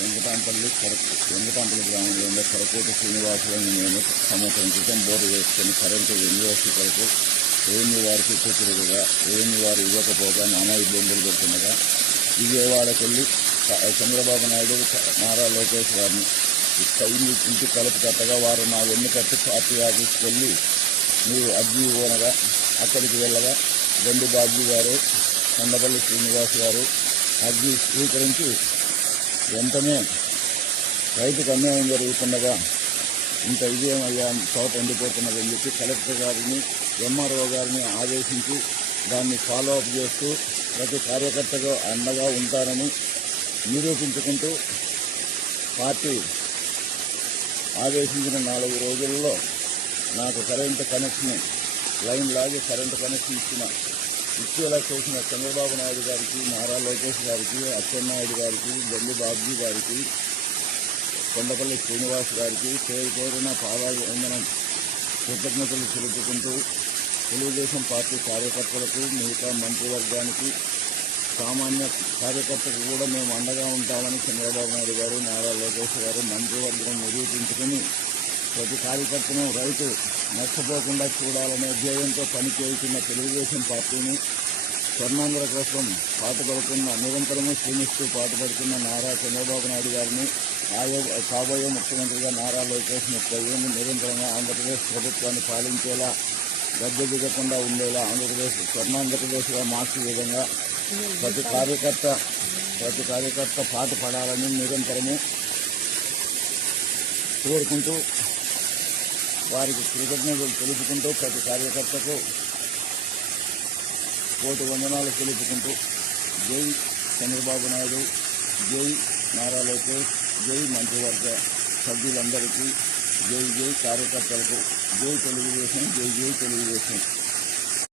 వెంకటాంపల్లి గ్రామంలో ఉన్న కరకోట శ్రీనివాసులను మేము సంవత్సరం క్రితం బోరు వేసుకొని కరెంటు యూనివర్సిటీ కొరకు ఏఎన్యూ వారికి ఇచ్చేట్టుగా ఏఎన్యూ వారు ఇవ్వకపోగా నానా ఇబ్బందులు పెడుతుండగా విజయవాడకు వెళ్ళి చంద్రబాబు నాయుడు నారా లోకేష్ గారిని ఇంటి కలుపు కట్టగా వారు నా వెన్నుకట్టి పార్టీ ఆఫీస్కి వెళ్ళి మీరు అర్జీ ఇవ్వనగా అక్కడికి వెళ్ళగా గండి బాబు గారు కొండపల్లి శ్రీనివాస్ గారు అర్జీ స్వీకరించి వెంటనే రైతుకు అన్యాయం జరుగుతుండగా ఇంత విజయమయ్యా తోట ఎండిపోతున్నదని చెప్పి కలెక్టర్ గారిని ఎంఆర్ఓ గారిని ఆదేశించి దాన్ని ఫాలోఅప్ చేస్తూ ప్రతి కార్యకర్తగా అండగా ఉంటారని నిరూపించుకుంటూ పార్టీ ఆదేశించిన 4 రోజుల్లో నాకు కరెంటు కనెక్షన్ లైన్ లాగి కరెంటు కనెక్షన్ ఇచ్చేలా చేసిన చంద్రబాబు నాయుడు గారికి, నారా లోకేష్ గారికి, అచ్చెన్నాయుడు గారికి, గండి బాబ్జీ గారికి, కొండపల్లి శ్రీనివాస్ గారికి పేరున పాదాభివందనం కృతజ్ఞతలు తెలుపుకుంటూ తెలుగుదేశం పార్టీ కార్యకర్తలకు, మిగతా మంత్రివర్గానికి, సామాన్య కార్యకర్తకు కూడా మేము అండగా ఉంటామని చంద్రబాబు నాయుడు గారు, నారా లోకేష్ గారు మంత్రివర్గం నిరూపించుకుని ప్రతి కార్యకర్తను రైతు నష్టపోకుండా చూడాలనే ధ్యేయంతో పనిచేస్తున్న తెలుగుదేశం పార్టీని స్వర్ణాంధ్ర కోసం పాటుపడుతున్న నిరంతరము శ్రమిస్తూ పాటుపడుతున్న నారా చంద్రబాబు నాయుడు గారిని కాబోయే ముఖ్యమంత్రిగా నారా లోకేష్ 30 ఏళ్ళు నిరంతరంగా ఆంధ్రప్రదేశ్ ప్రభుత్వాన్ని పాలించేలా గద్దె దిగకుండా ఉండేలా స్వర్ణాంధ్రప్రదేశ్గా మార్చే విధంగా ప్రతి కార్యకర్త పాటుపడాలని నిరంతరము కోరుకుంటూ వారికి కృతజ్ఞతలు తెలుపుకుంటూ ప్రతి కార్యకర్తకు కోటి వందనాలు తెలుపుకుంటూ జై చంద్రబాబు నాయుడు, జై నారా లోకేష్, జై మంత్రివర్గ సభ్యులందరికీ, జై కార్యకర్తలకు, జై తెలుగుదేశం.